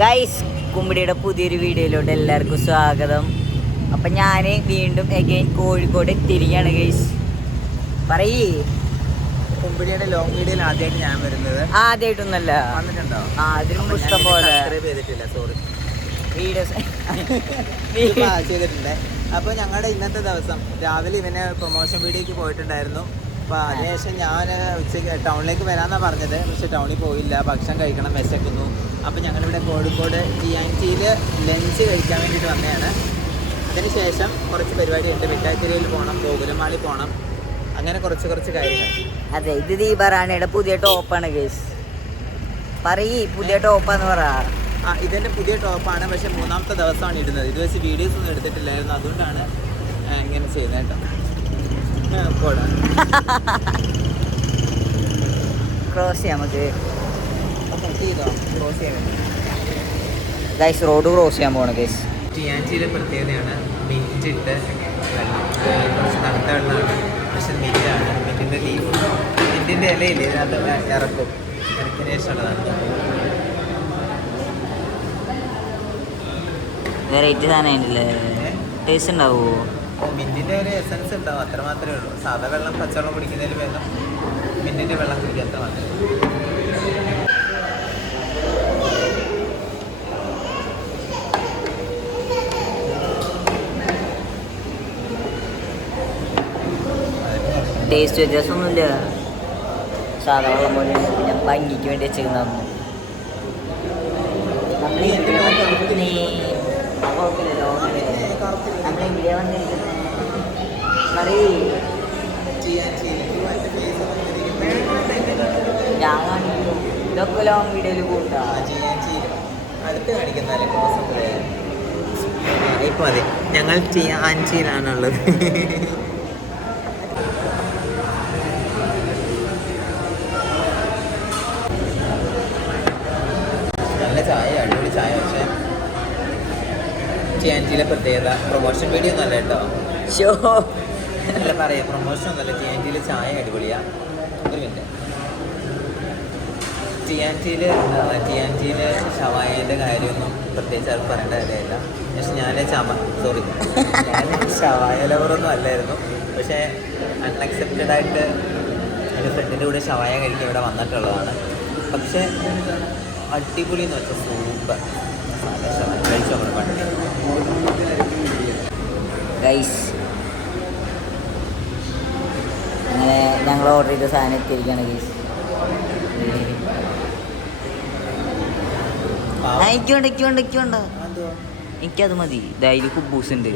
Guys കുമ്പിടിയുടെ പുതിയൊരു വീഡിയോയിലോട്ട് എല്ലാവർക്കും സ്വാഗതം. അപ്പം ഞാൻ വീണ്ടും എഗെയിൻ കോഴിക്കോട് എത്തിയിരിക്കുകയാണ് ഗൈസ് പറയേ. കുമ്പിടിയുടെ ലോങ് വീഡിയോയിൽ ആദ്യമായിട്ട് ഞാൻ വരുന്നത്. ആദ്യമായിട്ടൊന്നല്ല വന്നിട്ടുണ്ടോ? ആ അതിനും ഇഷ്ടം പോലെ. ചെയ്തിട്ടില്ല സോറി വീഡിയോസ് ചെയ്തിട്ടുണ്ട്. അപ്പോൾ ഞങ്ങളുടെ ഇന്നത്തെ ദിവസം രാവിലെ ഇവനെ പ്രൊമോഷൻ വീഡിയോക്ക് പോയിട്ടുണ്ടായിരുന്നു. അപ്പോൾ അതിനുശേഷം ഞാൻ ഉച്ചയ്ക്ക് ടൗണിലേക്ക് വരാമെന്നാണ് പറഞ്ഞത്. പക്ഷെ ടൗണിൽ പോയില്ല. ഭക്ഷണം കഴിക്കണം വിശക്കുന്നു. അപ്പോൾ ഞങ്ങളിവിടെ കോഴിക്കോട് ജി ആൻ ടിയിൽ ലഞ്ച് കഴിക്കാൻ വേണ്ടിയിട്ട് വന്നതാണ്. അതിനുശേഷം കുറച്ച് പരിപാടി ഉണ്ട് മിഠായിത്തെരുവിൽ പോകണം ഗോകുലമാളി പോകണം അങ്ങനെ കുറച്ച് കുറച്ച് കാര്യങ്ങൾ. അതെ ഇത് ദീപറാണിയുടെ പുതിയ ടോപ്പാണ് കേസ് പറയ് പുതിയ ടോപ്പാന്ന് പറ. ആ ഇതെന്റെ പുതിയ ടോപ്പാണ്. പക്ഷെ മൂന്നാമത്തെ ദിവസമാണ് ഇടുന്നത്. ഇത് വെച്ച് വീഡിയോസ് ഒന്നും എടുത്തിട്ടില്ലായിരുന്നു. അതുകൊണ്ടാണ് ഇങ്ങനെ ചെയ്യുന്നത് കേട്ടോ. ക്രോസ് ചെയ്യാം നമുക്ക്. ഗൈസ് റോഡ് ക്രോസ് ചെയ്യാൻ പോകണം ഗൈസ് ടിയാഞ്ചിയിലെ പ്രത്യേകതയാണ് മിന്റ് ഇട്ട് വെള്ളം. ആ, കുറച്ച് തണുത്ത വെള്ളമാണ് പക്ഷെ മിന്റാണ് മിന്റിന്റെ ലീഫ് മിന്റിന്റെ ഇലയില്ല ഇതിനകത്ത് ഇറക്കും. ഇറക്കിന് ശേഷമുള്ളതാണ്. വെറൈറ്റി സാധനം ഉണ്ടല്ലേ ടേസ്റ്റ് ഉണ്ടാവുമോ മിന്റിന്റെ ഒരു എസൻസ് ഉണ്ടാവും. അത്ര മാത്രമേ ഉള്ളൂ. സാധാ വെള്ളം പച്ചവെള്ളം കുടിക്കുന്നതിൽ വേണം മിന്റിന്റെ വെള്ളം കുടിക്കുക അത്ര മാത്രമേ ഉള്ളൂ. ടേസ്റ്റ് വ്യത്യാസമൊന്നുമില്ല. സാധാ വെള്ളം പോലെ പിന്നെ ഭംഗിക്ക് വേണ്ടി വെച്ചേക്കുന്നതാണ്. നമ്മൾ ക്ലോസ് ഇപ്പൊ അതെ ഞങ്ങൾ ചെയ്യാൻ നല്ല ചിയാൻജിയിലെ പ്രത്യേകത പ്രൊമോഷൻ വീഡിയോ ഒന്നും അല്ല കേട്ടോ. ഷോ അല്ല പറയാം. പ്രൊമോഷൻ ഒന്നല്ല ടിയാന്റിയിൽ ചായ അടിപൊളിയാ. ഒരു മിനിറ്റ് ടിയാന്റിയിൽ ടിയാന്റിയിൽ ഷവായേന്റെ കാര്യമൊന്നും പ്രത്യേകിച്ച് ആർക്കും പറയേണ്ട കാര്യമില്ല. പക്ഷെ ഞാൻ ചമ സോറി ഞാൻ ഷവായ ലവറൊന്നും അല്ലായിരുന്നു. പക്ഷേ അൺഅക്സെപ്റ്റഡ് ആയിട്ട് എന്റെ ഫ്രണ്ടിന്റെ കൂടെ ഷവായ കഴിക്കാൻ ഇവിടെ വന്നിട്ടുള്ളതാണ്. പക്ഷേ അടിപൊളി എന്ന് വെച്ചാൽ സൂപ്പർ. ഷവായ. കഴിച്ചു നമ്മൾ പണ്ട്? ഗൈസ് അങ്ങനെ ഞങ്ങൾ ഓർഡർ ചെയ്ത സാധനം എത്തിയിരിക്കുകയാണ് ഗൈസ് എനിക്കത് മതി. ഡൈലി കുബൂസ് ഉണ്ട്.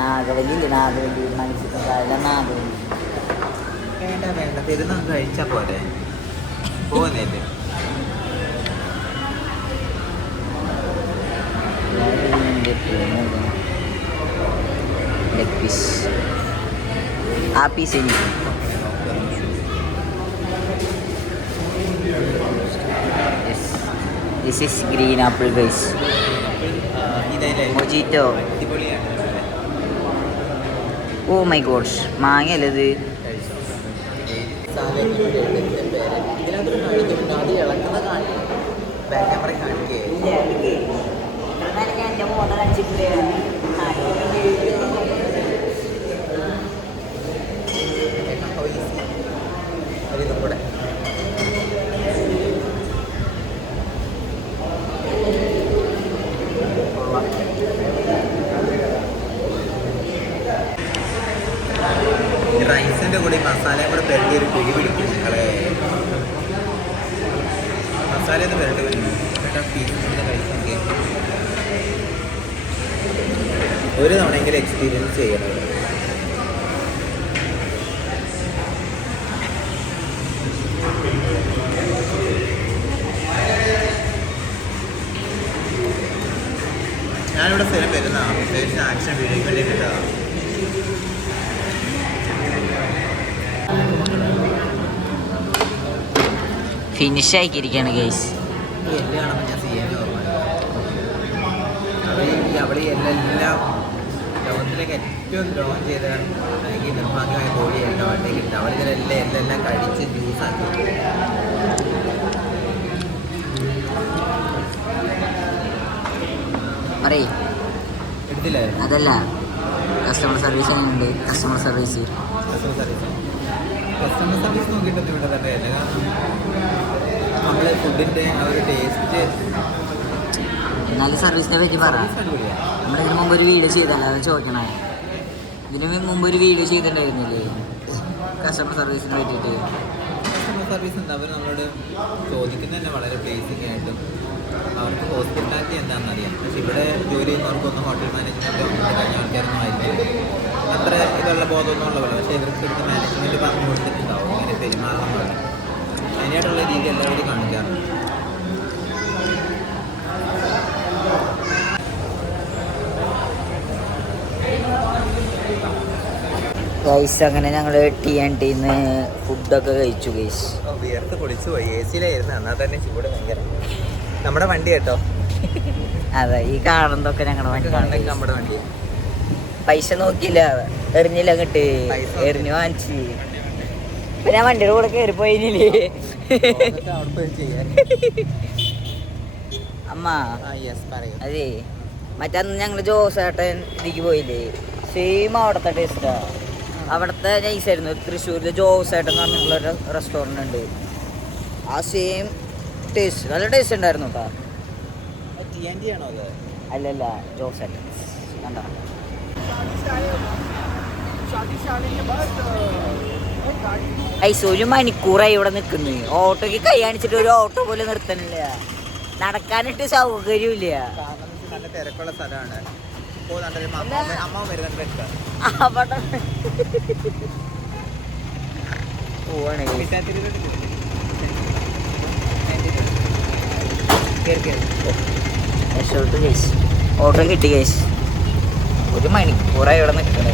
നാഗവല്ലി നാഗവല്ലി മത്സ്യത്തൊക്കെ നാഗവല്ലി. വേണ്ട വേണ്ട. പെരുന്നാൾ കഴിച്ചാ പോരെ. പോകുന്നില്ല ലെഗ് പീസ് ആ പീസ് എനിക്ക് this is green apple guys mojito oh my gods മാങ്ങയല്ലേ ഇത് കഴിച്ചോ സാധനങ്ങളുടെ എഴുത്തിന്റെ പേര് ഇതിനകത്ത് കാണിക്കുന്നുണ്ട് അത് ഇളക്കുന്ന കാണിക്കും ബാക്ക് ക്യാമറ കാണിക്കേ അതിലും കൂടെ റൈസിന്റെ കൂടെ മസാലയും കൂടെ പെരട്ടി ഒരു പിടി പിടിക്കും നിങ്ങളെ. മസാല ഒന്ന് പെരട്ടി വരും. പീസിന്റെ റൈസൊക്കെ ഒരു തവണയെങ്കിലും എക്സ്പീരിയൻസ് ചെയ്യണം. ഞാനിവിടെ സ്ഥലം വരുന്ന ആക്ഷൻ വേണ്ടി ഫിനിഷ് ആക്കിയിരിക്കുകയാണ് ഗൈസ് അതല്ല. കസ്റ്റമർ സർവീസ് ഉണ്ട്. Customer service customer service customer service നോക്കിയിട്ട് ഇവിടെ തന്നെ നമ്മൾ ഫുഡിന്റെ ആ ഒരു ടേസ്റ്റ് നല്ല സർവീസിനെ പറ്റി പറ. നമ്മൾ ഇതിന് മുമ്പ് ഒരു വീഡിയോ ചെയ്തല്ലോ അത് ചോദിക്കണേ. ഇതിന് മുമ്പ് ഒരു വീഡിയോ ചെയ്തിട്ടുണ്ടായിരുന്നില്ലേ? കസ്റ്റമർ സർവീസിനെ പറ്റിയിട്ട്. കസ്റ്റമർ സർവീസ് എന്താ അവർ നമ്മളോട് ചോദിക്കുന്നത് തന്നെ വളരെ ബേസിക് ആയിട്ടും. അവർക്ക് ഹോസ്പിറ്റാലിറ്റി എന്താണെന്ന് അറിയാം. പക്ഷെ ഇവിടെ ജോലി ചെയ്യുന്നവർക്കൊന്നും ഹോട്ടൽ മാനേജ്മെന്റോ കഴിഞ്ഞ ആൾക്കാരൊന്നും ആയിരിക്കും അത്ര ഇതുള്ള ബോധമൊന്നും ഉള്ളവരാണ് പക്ഷേ ഇവർക്ക് ഇവിടുത്തെ മാനേജ്മെന്റ് പറഞ്ഞു കൊടുത്തിട്ടുണ്ടാവും ഇങ്ങനെ പെരുമാറണം അതിനായിട്ടുള്ള രീതി എല്ലാവരും കാണിക്കാറുണ്ട്. ഗൈസ് അങ്ങനെ ഞങ്ങൾ ടി ആൻ ടീന്ന് ഫുഡൊക്കെ കഴിച്ചു ഗൈസ്. വിയർത്ത് കുടിച്ചു പോയി. എ സിയിലായിരുന്നു. എന്നാൽ തന്നെ ചൂട് ഭയങ്കര. നമ്മുടെ വണ്ടി കേട്ടോ. അതെ ഈ കാണുന്നതൊക്കെ ഞങ്ങളുടെ വണ്ടി കാണുന്നതൊക്കെ നമ്മുടെ വണ്ടി പൈസ നോക്കിയില്ല. എറിഞ്ഞില്ല കിട്ടി എറിഞ്ഞു വാങ്ങിച്ച്. ഞാൻ വണ്ടിയുടെ കൂടെ കയറി പോയില്ലേ അവിടെ പോയി ചെയ്യാൻ അമ്മ അതെ മറ്റന്ന് ഞങ്ങൾ ജോസേട്ടൻ ഇതിക്ക് പോയില്ലേ? സെയിം അവിടുത്തെ ടേസ്റ്റാ അവിടുത്തെ നൈസായിരുന്നു തൃശ്ശൂരിലെ ജോസേട്ടൻ എന്ന് പറഞ്ഞിട്ടുള്ള ഒരു റെസ്റ്റോറന്റ് ഉണ്ട്. ആ സെയിം ടേസ്റ്റ് നല്ല ടേസ്റ്റ് ഉണ്ടായിരുന്നു കേട്ടോ അല്ലല്ല ജോസേട്ടൻ കണ്ട? ഐസ് ഒരു മണിക്കൂറായി ഇവിടെ നിൽക്കുന്നു. ഓട്ടോക്ക് കൈ കാണിച്ചിട്ട് ഒരു ഓട്ടോ പോലെ നിർത്തണില്ല. നടക്കാനിട്ട് സൗകര്യമില്ല. നല്ല തിരക്കുള്ള സ്ഥലമാണ്. കേസ് ഓട്ടോ കിട്ടി കേസ് ഒരു മണിക്കൂറായി ഇവിടെ നിൽക്കണേ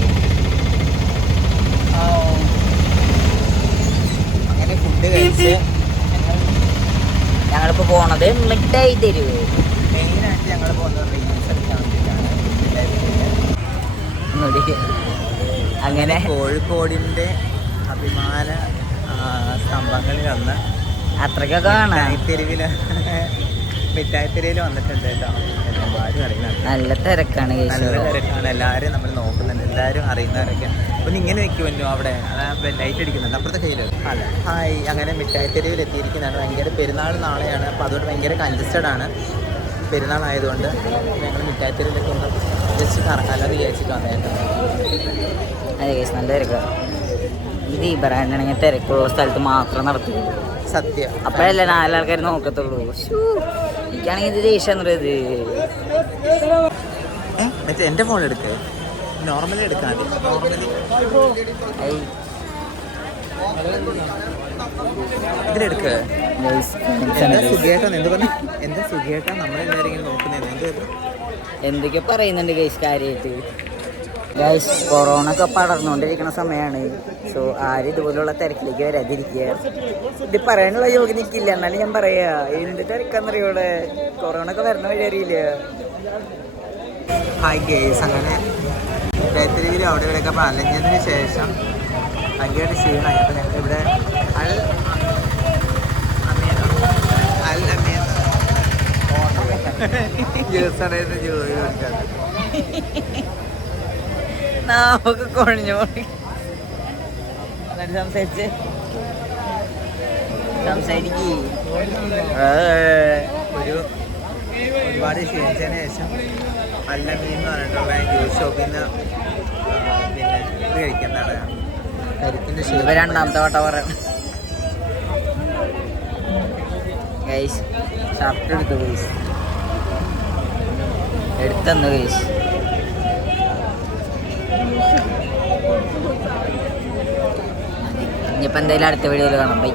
ആ. അങ്ങനെ ഫുഡ് കഴിച്ച് ഞങ്ങളിപ്പോ പോണത് മിഠായി തെരുവ്. മെയിനായിട്ട് ഞങ്ങൾ പോകുന്നത് റീൽസ് എടുക്കാൻ വേണ്ടിയിട്ടാണ്. അങ്ങനെ കോഴിക്കോടിന്റെ അഭിമാന സ്തംഭങ്ങളിലൊന്ന് അത്രക്കൊക്കെ കാണാം. തെരുവിൽ മിഠായി തെരുവിൽ വന്നിട്ടുണ്ട് കേട്ടോ. നല്ല തിരക്കാണ് കേസ് നല്ല തിരക്കാണ്. എല്ലാവരും നമ്മൾ നോക്കുന്നുണ്ട്. എല്ലാവരും അറിയുന്നവരൊക്കെ അപ്പം ഇങ്ങനെ നിൽക്കുമല്ലോ അവിടെ. ലൈറ്റ് അടിക്കുന്നുണ്ട്. അപ്പുറത്തെ കയ്യിൽ അല്ല ഹായ്. അങ്ങനെ മിഠായിത്തെരുവിൽ എത്തിയിരിക്കുന്നതാണ്. ഭയങ്കര പെരുന്നാൾ നാളെയാണ്. അപ്പോൾ അതുകൊണ്ട് ഭയങ്കര കൺജസ്റ്റഡ് ആണ്. പെരുന്നാൾ ആയതുകൊണ്ട് ഞങ്ങൾ മിഠായിത്തെരുവിലൊക്കെ ഒന്ന് ജസ്റ്റ് കറങ്ങാമെന്ന് വിചാരിച്ചിട്ട് വന്നേട്ടോ അതെ കേസ് നല്ല തിരക്കാണ് ഇത് ഈ പറയാനാണെങ്കിൽ തിരക്കുള്ള സ്ഥലത്ത് മാത്രം നടത്തുള്ളൂ സത്യം. അപ്പോഴല്ലേ നാലാൾക്കാർ നോക്കത്തുള്ളൂ. എനിക്കാണെങ്കിൽ ഇത് ദേഷ്യം എന്നുള്ളത് എന്റെ മറ്റേ എന്റെ ഫോൺ എടുക്ക്. നോർമലി എടുക്കാൻ നോർമലി ഇതിലെടുക്ക്. എന്താ പറഞ്ഞു? എന്താ സുഖേട്ടൻ? നമ്മളെല്ലാവരും ഇങ്ങനെ നോക്കുന്നത് എന്ത് എന്തൊക്കെ പറയുന്നുണ്ട് ഗൈസ് കാര്യമായിട്ട് ഗൈസ് കൊറോണ ഒക്കെ പടർന്നുകൊണ്ടിരിക്കുന്ന സമയമാണ് സോ ആര് ഇതുപോലുള്ള തിരക്കിലേക്ക് വരാതിരിക്കുക. ഇത് പറയാനുള്ള യോഗ്യത എനിക്കില്ല. എന്നാലും ഞാൻ പറയാ എന്ത് തിരക്കാന്നറിയോടെ? കൊറോണ ഒക്കെ വരുന്ന വഴി അറിയില്ല? ഹായ് ഗൈസ് അങ്ങനെ. ബേത്തരിവിലും അവിടെ ഇവിടെയൊക്കെ അലഞ്ഞതിന് ശേഷം ഭയങ്കരമായിട്ട് ക്ഷീണമായി. അപ്പോൾ ഞങ്ങൾ ഇവിടെ അൽ അടയുന്ന ജോലി കൊടുക്കാറ് നാമൊക്കെ കുഴഞ്ഞു പോയി. എന്നിട്ട് സംസാരിച്ച്. സംസാരിക്കേ. ഒരു ഒരുപാട് ക്ഷീണിച്ചതിന് ശേഷം നല്ല മീൻ എന്ന് പറഞ്ഞിട്ടുള്ള ജ്യൂസ് ഷോപ്പിൽ നിന്ന് പിന്നെ ഇത് കഴിക്കുന്നതാണ്. കരിക്കിന്റെ ശിവ രണ്ടാമത്തെ വട്ട പറയാം ഗൈസ് ഷർട്ട് എടുത്തു ഗൈസ് എടുത്തന്നു ഗൈസ് ഇനിയിപ്പോ എന്തായാലും അടുത്ത വീഡിയോയിൽ കാണാം. ബൈ